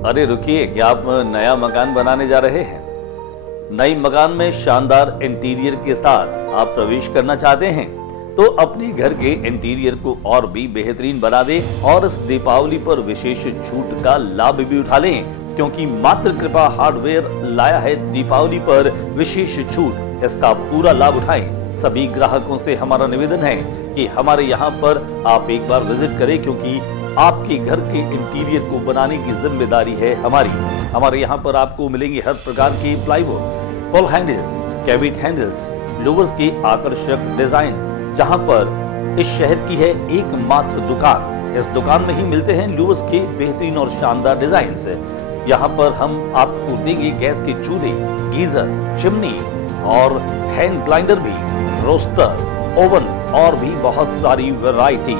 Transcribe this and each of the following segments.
अरे रुकिए, क्या आप नया मकान बनाने जा रहे हैं? नई मकान में शानदार इंटीरियर के साथ आप प्रवेश करना चाहते हैं तो अपने घर के इंटीरियर को और भी बेहतरीन बना दें और इस दीपावली पर विशेष छूट का लाभ भी उठा लें, क्योंकि मात्र कृपा हार्डवेयर लाया है दीपावली पर विशेष छूट। इसका पूरा लाभ उठाएं। सभी ग्राहकों से हमारा निवेदन है कि हमारे यहाँ पर आप एक बार विजिट करें, क्योंकि आपके घर के इंटीरियर को बनाने की जिम्मेदारी है हमारी। हमारे यहाँ पर आपको मिलेंगे हर प्रकार के plywood, pull handles, cabinet handles, louvers के आकर्षक डिजाइन, जहाँ पर इस शहर की है एकमात्र दुकान। इस दुकान में ही मिलते हैं लोवर्स के बेहतरीन और शानदार डिजाइन। यहाँ पर हम आपको देंगे गैस के चूल्हे, गीजर, चिमनी और हैंड ग्राइंडर भी, रोस्टर, ओवन और भी बहुत सारी वैरायटी।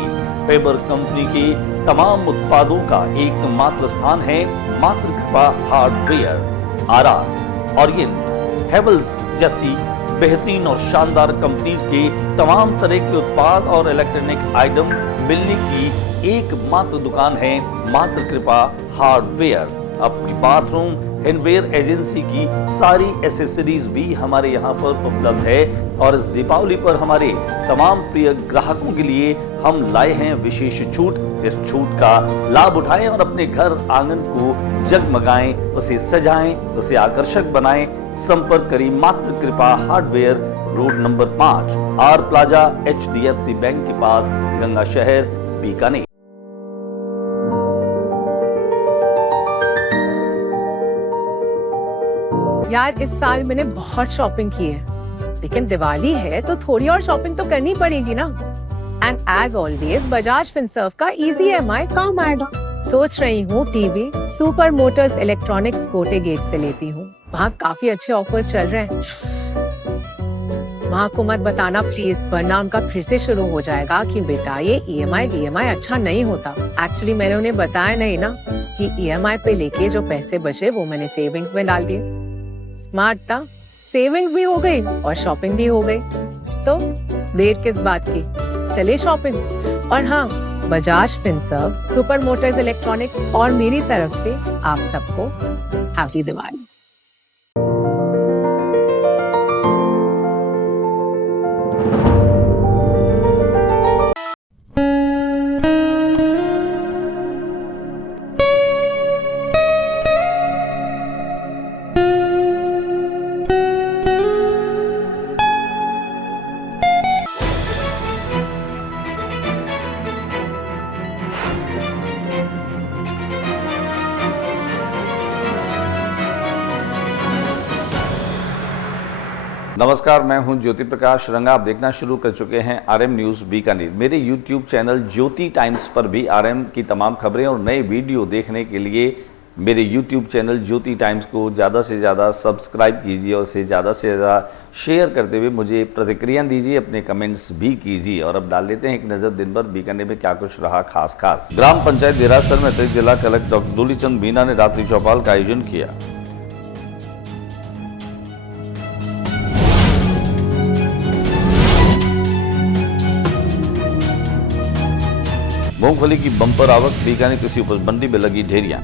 फेबर कंपनी के तमाम उत्पादों का एकमात्र स्थान है मात्र कृपा हार्डवेयर। आरा, ओरिएंट, हेवल्स जैसी बेहतरीन और शानदार कंपनीज के तमाम तरह के उत्पाद और इलेक्ट्रॉनिक आइटम मिलने की एकमात्र दुकान है मात्र कृपा हार्डवेयर। अपनी बाथरूम हैंडवेयर एजेंसी की सारी एसेसरीज भी हमारे यहाँ पर उपलब्ध है और इस दीपावली पर हमारे तमाम प्रिय ग्राहकों के लिए हम लाए हैं विशेष छूट। इस छूट का लाभ उठाएं और अपने घर आंगन को जगमगाएं, उसे सजाएं, उसे आकर्षक बनाएं। संपर्क करें मात्र कृपा hardware, road number 5, R plaza, HDFC bank के पास, गंगा शहर, बीकानेर। यार इस साल मैंने बहुत शॉपिंग की है, लेकिन दिवाली है तो थोड़ी और शॉपिंग तो करनी पड़ेगी ना। And as always Bajaj Finserv का इजी EMI काम आएगा। सोच रही हूँ TV super motors electronics Kote gate से लेती हूँ। वहाँ काफी अच्छे ऑफर्स चल रहे हैं। वहाँ को मत बताना प्लीज, वरना उनका फिर से शुरू हो जाएगा कि बेटा ये EMI अच्छा नहीं होता। एक्चुअली मैंने उन्हें बताया नहीं ना कि EMI पे लेके जो पैसे बचे वो मैंने सेविंग्स में डाल दिए। स्मार्ट था, सेविंग्स भी हो गई और शॉपिंग भी हो गई, तो देर किस बात की, चले शॉपिंग। और हाँ, Bajaj Finserv, super motors electronics और मेरी तरफ से आप सबको हैप्पी दिवाली। नमस्कार, मैं हूं ज्योति प्रकाश रंगा। आप देखना शुरू कर चुके हैं RM न्यूज़ बीकानेर। मेरे YouTube चैनल ज्योति टाइम्स पर भी RM की तमाम खबरें और नए वीडियो देखने के लिए मेरे YouTube चैनल ज्योति टाइम्स को ज़्यादा से ज़्यादा सब्सक्राइब कीजिए और उसे ज़्यादा से ज़्यादा शेयर करते हुए मुझे प्रतिक्रिया दीजिए, अपने कमेंट्स भी कीजिए। और अब डाल लेते हैं एक नज़र दिन भर बीकानेर में क्या कुछ रहा खास। ग्राम पंचायत देरासर में अतिरिक्त जिला कलेक्टर डॉक्टर दूलीचंद मीना ने रात्रि चौपाल का आयोजन किया। मूंगफली की बम्पर आवक, बीकानेर कृषि उपज मंडी में लगी ढेरियां।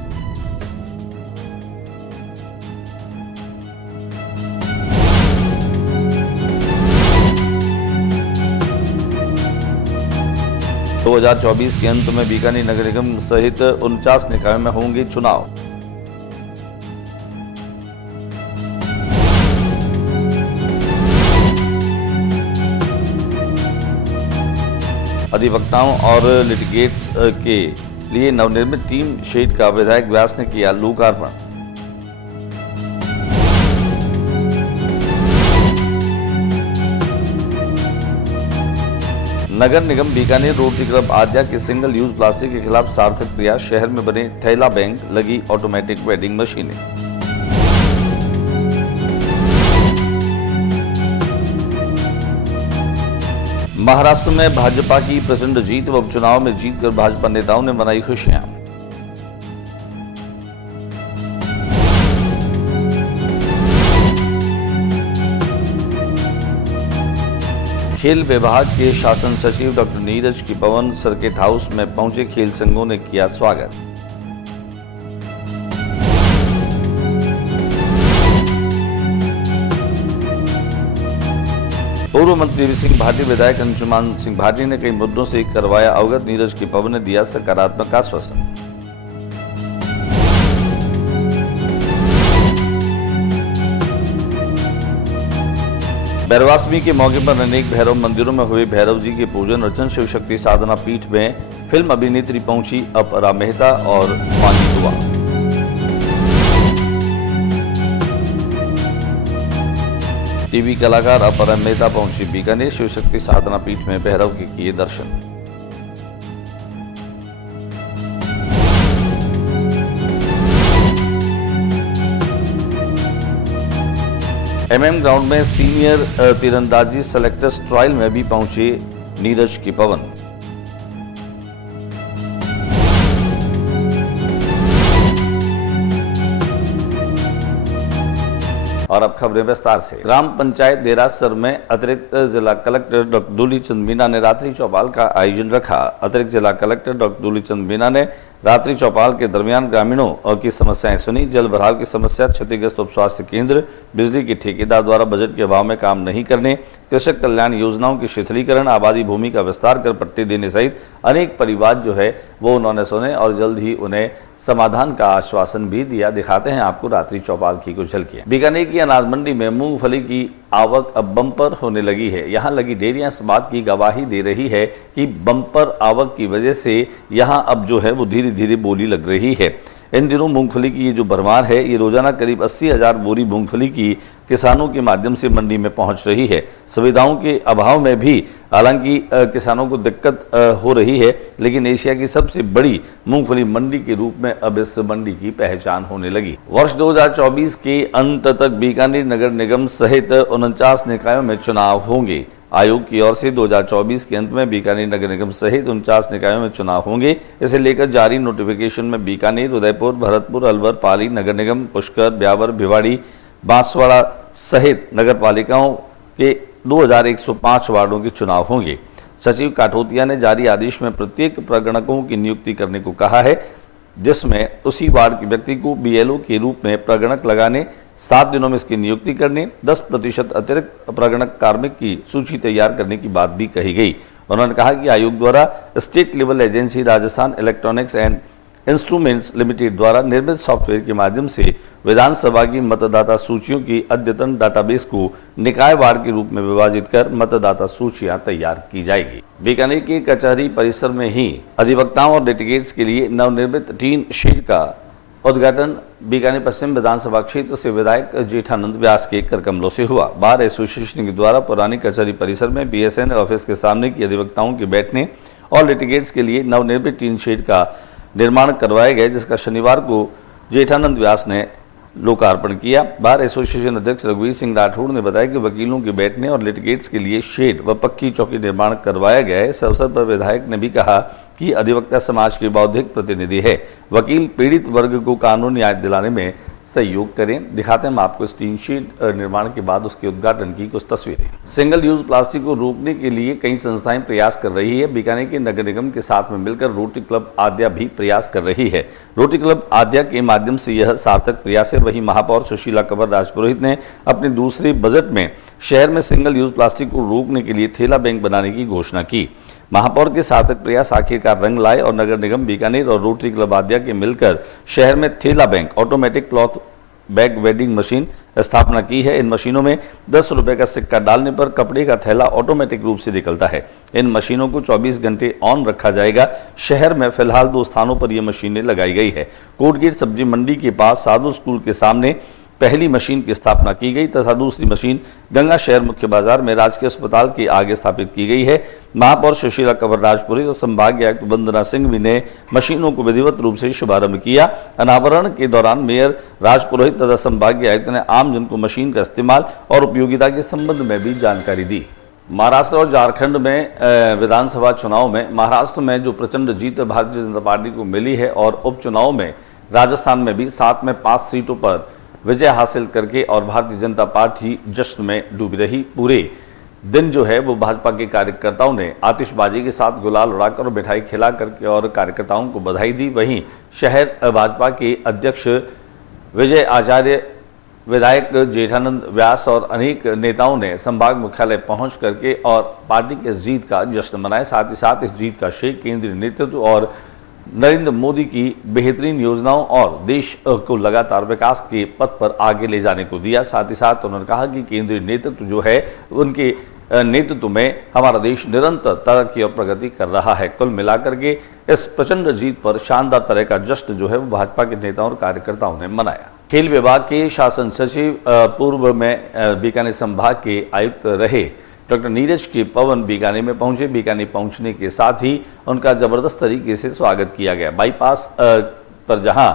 तो 2024 के अंत में बीकानेर नगर निगम सहित 49 निकायों में होंगे चुनाव। अधिवक्ताओं और लिटिगेट्स के लिए नवनिर्मित टीम शेड का विधायक व्यास ने किया लोकार्पण। नगर निगम बीकानेर रोटरी क्लब आद्या के सिंगल यूज प्लास्टिक के खिलाफ सार्थक प्रयास, शहर में बने थैला बैंक, लगी ऑटोमेटिक वेंडिंग मशीनें। महाराष्ट्र में भाजपा की प्रचंड जीत व उपचुनाव में जीतकर भाजपा नेताओं ने मनाई खुशियां। खेल विभाग के शासन सचिव डॉक्टर नीरज की पवन सर्किट हाउस में पहुंचे खेल संघों ने किया स्वागत। पूर्व मंत्री सिंह भाटी विधायक अंशुमान सिंह भाटी ने कई मुद्दों से करवाया अवगत, नीरज के पवन ने दिया सकारात्मक आश्वासन। भैरवाष्टमी के मौके पर अनेक भैरव मंदिरों में हुए भैरव जी के पूजन अर्चन। शिव शक्ति साधना पीठ में फिल्म अभिनेत्री पहुंची अपरा मेहता और पानी हुआ। टीवी कलाकार अपरा मेहता पहुंची बीकानेर। शिव शक्ति साधना पीठ में भैरव के किए दर्शन। MM ग्राउंड में सीनियर तीरंदाजी सेलेक्टर्स ट्रायल में भी पहुंचे नीरज के पवन। और अब खबरें विस्तार से। ग्राम पंचायत देरासर में अतिरिक्त जिला कलेक्टर डॉक्टर दूली चंद मीना ने रात्रि चौपाल का आयोजन रखा। अतिरिक्त जिला कलेक्टर डॉक्टर दूली चंद मीना ने रात्रि चौपाल के दरमियान ग्रामीणों की समस्याएं सुनी। जल भराव की समस्या, क्षतिग्रस्त उप स्वास्थ्य केंद्र, बिजली के ठेकेदार द्वारा बजट के अभाव में काम नहीं करने, कृषक कल्याण योजनाओं की शिथिलीकरण, आबादी भूमि का विस्तार कर पट्टे देने सहित अनेक परिवार जो है वो उन्होंने सुने और जल्द ही उन्हें समाधान का आश्वासन भी दिया। दिखाते हैं आपको रात्रि चौपाल की कुछ झलकियां। बीकानेर की अनाज मंडी में मूंगफली की आवक अब बम्पर होने लगी है। यहां लगी डेयरियां इस बात की गवाही दे रही है कि बम्पर आवक की वजह से यहां अब जो है वो धीरे धीरे बोली लग रही है। इन दिनों मूंगफली की ये जो भरमार है, ये रोजाना करीब 80,000 बोरी मूंगफली की किसानों के माध्यम से मंडी में पहुंच रही है। सुविधाओं के अभाव में भी हालांकि किसानों को दिक्कत हो रही है, लेकिन एशिया की सबसे बड़ी मूंगफली मंडी के रूप में अब इस मंडी की पहचान होने लगी। वर्ष 2024 के अंत तक बीकानेर नगर निगम सहित 49 निकायों में चुनाव होंगे। आयोग की ओर से 2024 के अंत में बीकानेर नगर निगम सहित 49 निकायों में चुनाव होंगे। इसे लेकर जारी नोटिफिकेशन में बीकानेर, उदयपुर, भरतपुर, अलवर, पाली नगर निगम, पुष्कर, ब्यावर, भिवाड़ी, बांसवाड़ा सहित नगर पालिकाओं के 2105 वार्डों के चुनाव होंगे। सचिव काठोतिया ने जारी आदेश में प्रत्येक प्रगणकों की नियुक्ति करने को कहा है, जिसमें उसी वार्ड के व्यक्ति को BLO के रूप में प्रगणक लगाने, 7 दिनों में इसकी नियुक्ति करने, 10% अतिरिक्त प्रगणक कार्मिक की सूची तैयार करने की बात भी कही गई। उन्होंने कहा कि आयोग द्वारा state level agency Rajasthan electronics and instruments limited द्वारा निर्मित सॉफ्टवेयर के माध्यम से विधानसभा की मतदाता सूचियों की अद्यतन डाटाबेस को निकाय वार्ड के रूप में विभाजित कर मतदाता सूचियां तैयार की जाएगी। बीकानेर के कचहरी परिसर में ही अधिवक्ताओं और लिटिगेट्स के लिए नवनिर्मित टीन शेड का उद्घाटन बीकानेर पश्चिम विधानसभा क्षेत्र से विधायक जेठानंद व्यास के करकमलों से हुआ। बार एसोसिएशन के द्वारा पुरानी कचहरी परिसर में BSNL ऑफिस के सामने की अधिवक्ताओं के बैठने और लिटिगेट्स के लिए नवनिर्मित टीन शेड का निर्माण करवाया गया, जिसका शनिवार को जेठानंद व्यास ने लोकार्पण किया। बार एसोसिएशन अध्यक्ष रघुवीर सिंह राठौड़ ने बताया कि वकीलों के बैठने और लिटिगेट्स के लिए शेड व पक्की चौकी निर्माण करवाया गया है। इस अवसर पर विधायक ने भी कहा कि अधिवक्ता समाज के बौद्धिक प्रतिनिधि है। वकील पीड़ित वर्ग को कानूनी न्याय दिलाने में सहयोग करें। दिखाते हैं हम आपको टीन शेड निर्माण के बाद उसके उद्घाटन की कुछ तस्वीरें। सिंगल यूज प्लास्टिक को रोकने के लिए कई संस्थाएं प्रयास कर रही है। बीकानेर के नगर निगम के साथ में मिलकर रोटरी क्लब आद्या भी प्रयास कर रही है। रोटरी क्लब आद्या के माध्यम से यह सार्थक प्रयास है। वहीं महापौर सुशीला कंवर राजपुरोहित ने अपने दूसरे बजट में शहर में सिंगल यूज प्लास्टिक को रोकने के लिए थैला बैंक बनाने की घोषणा की। महापौर के सार्थक प्रयास आखिरकार रंग लाए और नगर निगम बीकानेर और रोटरी क्लब आद्या के मिलकर शहर में थैला bank automatic cloth bag wedding machine स्थापना की है। इन मशीनों में 10 रुपए का सिक्का डालने पर कपड़े का थैला ऑटोमेटिक रूप से निकलता है। इन मशीनों को 24 घंटे ऑन रखा जाएगा। शहर में फिलहाल 2 स्थानों पर यह मशीनें लगाई गई है। कोटगेट सब्जी मंडी के पास साधु स्कूल के सामने पहली मशीन की स्थापना की गई तथा दूसरी मशीन गंगा शहर मुख्य बाजार में राजकीय अस्पताल के आगे स्थापित की गई है। महापौर सुशीला कंवर राजपुरोहित और संभागीय आयुक्त वंदना सिंह भी ने मशीनों को विधिवत रूप से शुभारंभ किया। अनावरण के दौरान मेयर राजपुरोहित तथा संभागीय आयुक्त ने आमजन को मशीन का इस्तेमाल और उपयोगिता के संबंध में भी जानकारी दी। महाराष्ट्र और झारखंड में विधानसभा चुनाव में महाराष्ट्र में जो प्रचंड जीत भारतीय जनता पार्टी को मिली है और उपचुनाव में राजस्थान में भी 7 में 5 सीटों पर विजय हासिल करके और भारतीय जनता पार्टी जश्न में डूबी रही। पूरे दिन जो है वो भाजपा के कार्यकर्ताओं ने आतिशबाजी के साथ गुलाल उड़ाकर और मिठाई खिला करके और कार्यकर्ताओं को बधाई दी। वहीं शहर भाजपा के अध्यक्ष विजय आचार्य विधायक जेठानंद व्यास और अनेक नेताओं ने संभाग मुख्यालय पहुंच करके और पार्टी की इस जीत का जश्न मनाया। साथ ही साथ इस जीत का श्रेय केंद्रीय नेतृत्व और नरेंद्र मोदी की बेहतरीन योजनाओं और देश को लगातार विकास के पथ पर आगे ले जाने को दिया। साथ ही साथ उन्होंने कहा कि केंद्रीय नेतृत्व जो है उनके नेतृत्व में हमारा देश निरंतर तरक्की और प्रगति कर रहा है। कुल मिलाकर के इस प्रचंड जीत पर शानदार तरह का जश्न जो है वो भाजपा के नेताओं और कार्यकर्ताओं ने मनाया। खेल विभाग के शासन सचिव पूर्व में बीकानेर संभाग के आयुक्त रहे डॉक्टर नीरज के पवन बीकानेर में पहुंचे। बीकानेर पहुंचने के साथ ही उनका जबरदस्त तरीके से स्वागत किया गया। बाईपास पर जहां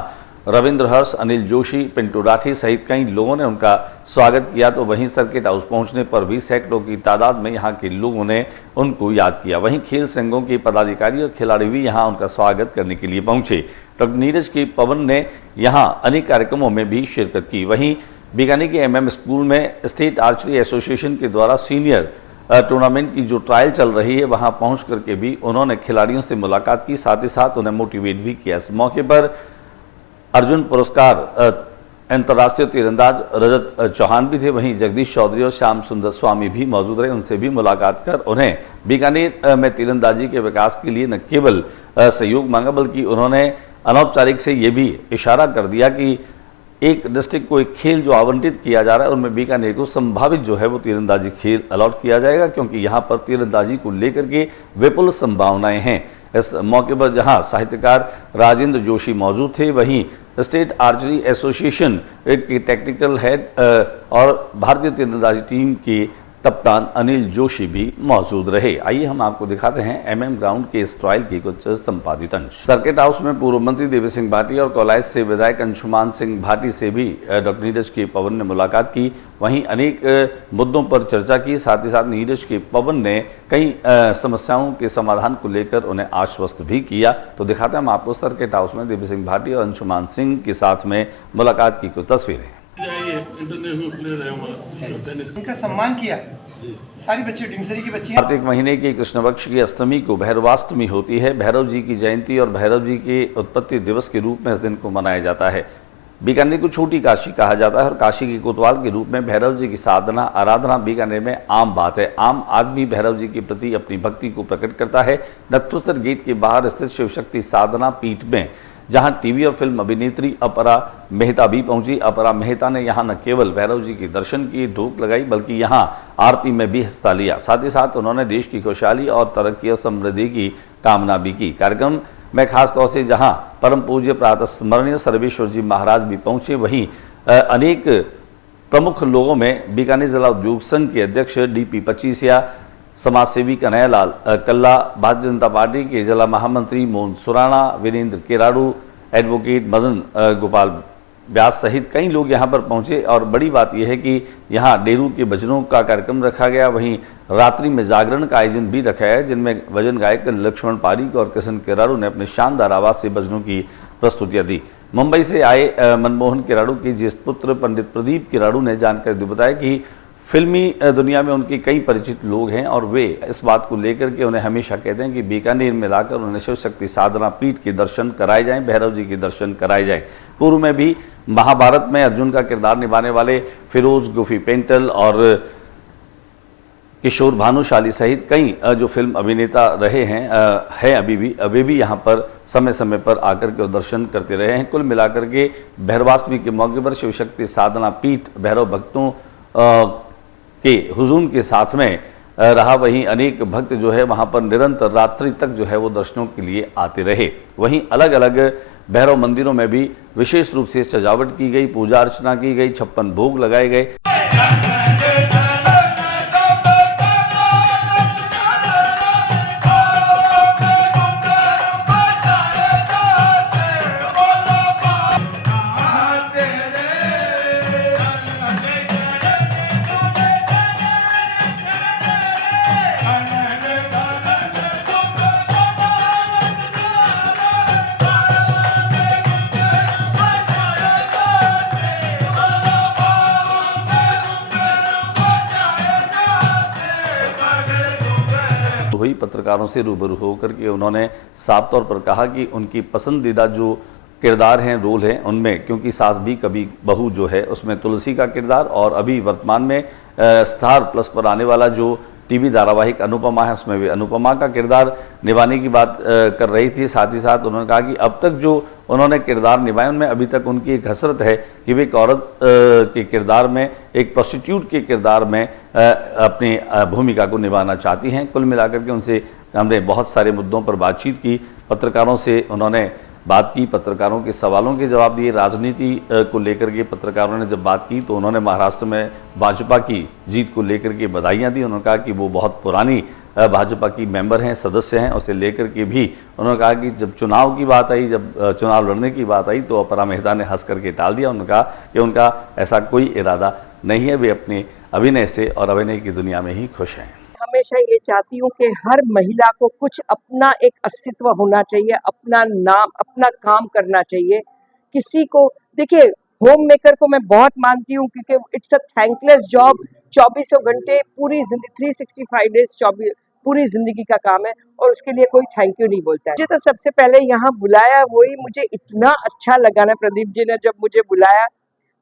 रविंद्र हर्ष, अनिल जोशी, पिंटू राठी सहित कई लोगों ने उनका स्वागत किया, तो वहीं सर्किट हाउस पहुंचने पर भी सैकड़ों की तादाद में यहां के लोगों ने उनको याद किया। वहीं खेल संघों के पदाधिकारी और खिलाड़ी भी यहां उनका स्वागत करने के लिए पहुंचे। डॉक्टर नीरज के पवन ने यहां अनेक कार्यक्रमों में भी शिरकत की। वहीं बीकानेर के MM स्कूल में स्टेट आर्चरी एसोसिएशन के द्वारा सीनियर टूर्नामेंट की जो ट्रायल चल रही है वहां पहुंच करके भी उन्होंने खिलाड़ियों से मुलाकात की। साथ ही साथ उन्हें मोटिवेट भी किया। इस मौके पर अर्जुन पुरस्कार अंतर्राष्ट्रीय तीरंदाज रजत चौहान भी थे। वहीं जगदीश चौधरी और श्याम सुंदर स्वामी भी मौजूद रहे। उनसे भी मुलाकात कर उन्हें बीकानेर में तीरंदाजी के विकास के लिए न केवल सहयोग मांगा बल्कि उन्होंने अनौपचारिक से ये भी इशारा कर दिया कि एक डिस्ट्रिक्ट को एक खेल जो आवंटित किया जा रहा है उनमें बीकानेर को संभावित जो है वो तीरंदाजी खेल अलॉट किया जाएगा, क्योंकि यहाँ पर तीरंदाजी को लेकर के विपुल संभावनाएं हैं। इस मौके पर जहां साहित्यकार राजेंद्र जोशी मौजूद थे, वहीं स्टेट आर्चरी एसोसिएशन के टेक्निकल हेड और भारतीय तीरंदाजी टीम के कप्तान अनिल जोशी भी मौजूद रहे। आइए हम आपको दिखाते हैं MM ग्राउंड के इस ट्रायल के कुछ संपादित अंश। सर्किट हाउस में पूर्व मंत्री देवी सिंह भाटी और कोलाइस से विधायक अंशुमान सिंह भाटी से भी डॉक्टर नीरज के पवन ने मुलाकात की। वहीं अनेक मुद्दों पर चर्चा की। साथ ही साथ नीरज के पवन ने कई समस्याओं के समाधान को लेकर उन्हें आश्वस्त भी किया। तो दिखाते हैं हम आपको सर्किट हाउस में देवी सिंह भाटी और अंशुमान सिंह के साथ में मुलाकात की कुछ तस्वीरें। उनका सम्मान किया। सारी बच्ची डिंगसरी की बच्चियां। कार्तिक महीने की कृष्ण पक्ष की अष्टमी को भैरवाष्टमी होती है। भैरव जी की जयंती और भैरव जी के उत्पत्ति दिवस के रूप में इस दिन को मनाया जाता है। बीकानेर को छोटी काशी कहा जाता है और काशी के कोतवाल के रूप में भैरव जी की साधना आराधना बीकानेर में आम बात है। आम आदमी भैरव जी के प्रति अपनी भक्ति को प्रकट करता है। नत्थोत्तर गेट के बाहर स्थित शिव शक्ति साधना पीठ में जहां टीवी और फिल्म अभिनेत्री अपरा मेहता भी पहुंची। अपरा मेहता ने यहां न केवल भैरव जी के दर्शन किए, धूप लगाई, बल्कि यहां आरती में भी हिस्सा लिया। साथ ही साथ उन्होंने देश की खुशहाली और तरक्की और समृद्धि की कामना भी की। कार्यक्रम में खासतौर से जहां परम पूज्य प्रातः स्मरणीय सर्वेश्वर जी महाराज भी पहुंचे, वहीं अनेक प्रमुख लोगों में बीकानेर जिला उद्योग संघ के अध्यक्ष DP पचीसिया, समाजसेवी कन्हैयालाल कल्ला, भारतीय जनता पार्टी के जिला महामंत्री मोहन सुराणा, वीरेंद्र केराड़ू, एडवोकेट मदन गोपाल व्यास सहित कई लोग यहां पर पहुंचे। और बड़ी बात यह है कि यहां डेरू के भजनों का कार्यक्रम रखा गया। वहीं रात्रि में जागरण का आयोजन भी रखा है, जिनमें भजन गायक लक्ष्मण पारीक और किशन केराड़ू ने अपने शानदार आवाज से भजनों की प्रस्तुतियां दी। मुंबई से आए मनमोहन केराड़ू के ज्येष्ठ पुत्र पंडित प्रदीप केराड़ू ने जानकारी बताया कि फिल्मी दुनिया में उनके कई परिचित लोग हैं और वे इस बात को लेकर के उन्हें हमेशा कहते हैं कि बीकानेर में लाकर उन्हें शिव शक्ति साधना पीठ के दर्शन कराए जाएं, भैरव जी के दर्शन कराए जाएं। पूर्व में भी महाभारत में अर्जुन का किरदार निभाने वाले फिरोज गुफी पेंटल और किशोर भानुशाली सहित कई जो फिल्म अभिनेता रहे हैं अभी भी यहाँ पर समय समय पर आकर के दर्शन करते रहे हैं। कुल मिलाकर के भैरवाष्टमी के मौके पर शिव शक्ति साधना पीठ भैरव भक्तों के हुजूम के साथ में रहा। वहीं अनेक भक्त जो है वहां पर निरंतर रात्रि तक जो है वो दर्शनों के लिए आते रहे। वहीं अलग अलग भैरव मंदिरों में भी विशेष रूप से सजावट की गई, पूजा अर्चना की गई, 56 भोग लगाए गए। हुई पत्रकारों से रूबरू होकर के उन्होंने साफ तौर पर कहा कि उनकी पसंदीदा जो किरदार हैं, रोल हैं उनमें, क्योंकि सास भी कभी बहू जो है उसमें तुलसी का किरदार, और अभी वर्तमान में स्टार प्लस पर आने वाला जो टीवी धारावाहिक अनुपमा है उसमें भी अनुपमा का किरदार निभाने की बात कर रही थी। साथ ही साथ उन्होंने कहा कि अब तक जो उन्होंने किरदार निभाए उनमें अभी तक उनकी एक हसरत है कि वे एक औरत के किरदार में, एक प्रोस्टिट्यूट के किरदार में अपनी भूमिका को निभाना चाहती हैं। कुल मिलाकर के उनसे हमने बहुत सारे मुद्दों पर बातचीत की, पत्रकारों से उन्होंने बात की, पत्रकारों के सवालों के जवाब दिए। राजनीति को लेकर के पत्रकारों ने जब बात की तो उन्होंने महाराष्ट्र में भाजपा की जीत को लेकर के बधाइयाँ दी। उन्होंने कहा कि वो बहुत पुरानी भाजपा की मेंबर हैं, सदस्य हैं, उसे लेकर के भी उन्होंने कहा कि जब चुनाव की बात आई, जब चुनाव लड़ने की बात आई तो अपरा मेहता ने हंस करके टाल दिया। उन्होंने कहा कि उनका ऐसा कोई इरादा नहीं है, वे अपने अभिनय से और अभिनय की दुनिया में ही खुश हैं। हमेशा ये चाहती हूँ कि हर महिला को कुछ अपना एक अस्तित्व होना चाहिए, अपना नाम, अपना काम करना चाहिए। किसी को देखिए, होम मेकर को मैं बहुत मानती हूँ क्योंकि इट्स अ थैंकलेस जॉब। 24 घंटे पूरी जिंदगी 365 डेज पूरी जिंदगी का काम है और उसके लिए कोई थैंक यू नहीं बोलता है। मुझे तो सबसे पहले यहाँ बुलाया, वही मुझे इतना अच्छा लगा ना, प्रदीप जी ने जब मुझे बुलाया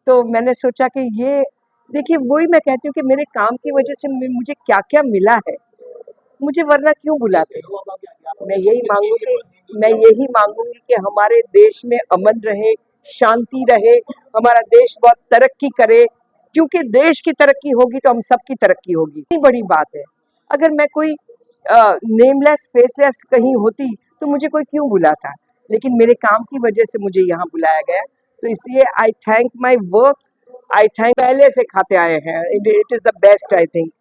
तो मैंने सोचा कि ये देखिए, वही मैं कहती हूँ कि मेरे काम की वजह से मुझे क्या क्या मिला है, मुझे वरना क्यों बुलाते। मैं यही मांगूंगी कि हमारे देश में अमन रहे, शांति रहे, हमारा देश बहुत तरक्की करे, क्योंकि देश की तरक्की होगी तो हम सबकी तरक्की होगी। इतनी बड़ी बात है। अगर मैं कोई नेमलेस फेसलेस कहीं होती तो मुझे कोई क्यों बुलाता, लेकिन मेरे काम की वजह से मुझे यहाँ बुलाया गया। तो इसलिए आई thank my work, I thank, पहले से खाते आए हैं, it is the best I think.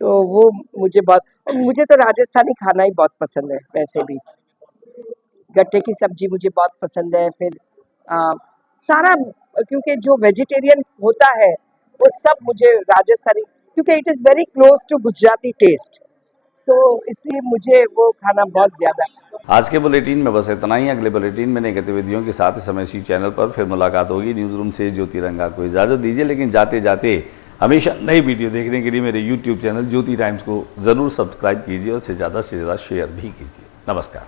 तो वो मुझे तो राजस्थानी खाना ही बहुत पसंद है। वैसे भी गट्टे की सब्जी मुझे बहुत पसंद है। फिर सारा, क्योंकि जो वेजिटेरियन होता है वो सब मुझे राजस्थानी, क्योंकि it is very close to Gujarati taste, तो इसलिए मुझे वो खाना बहुत ज़्यादा। आज के बुलेटिन में बस इतना ही। अगले बुलेटिन में नई गतिविधियों के साथ इस समय इसी चैनल पर फिर मुलाकात होगी। न्यूज़ रूम से ज्योति रंगा को इजाज़त दीजिए, लेकिन जाते जाते हमेशा नई वीडियो देखने के लिए मेरे YouTube चैनल ज्योति टाइम्स को ज़रूर सब्सक्राइब कीजिए और से ज़्यादा शेयर भी कीजिए। नमस्कार।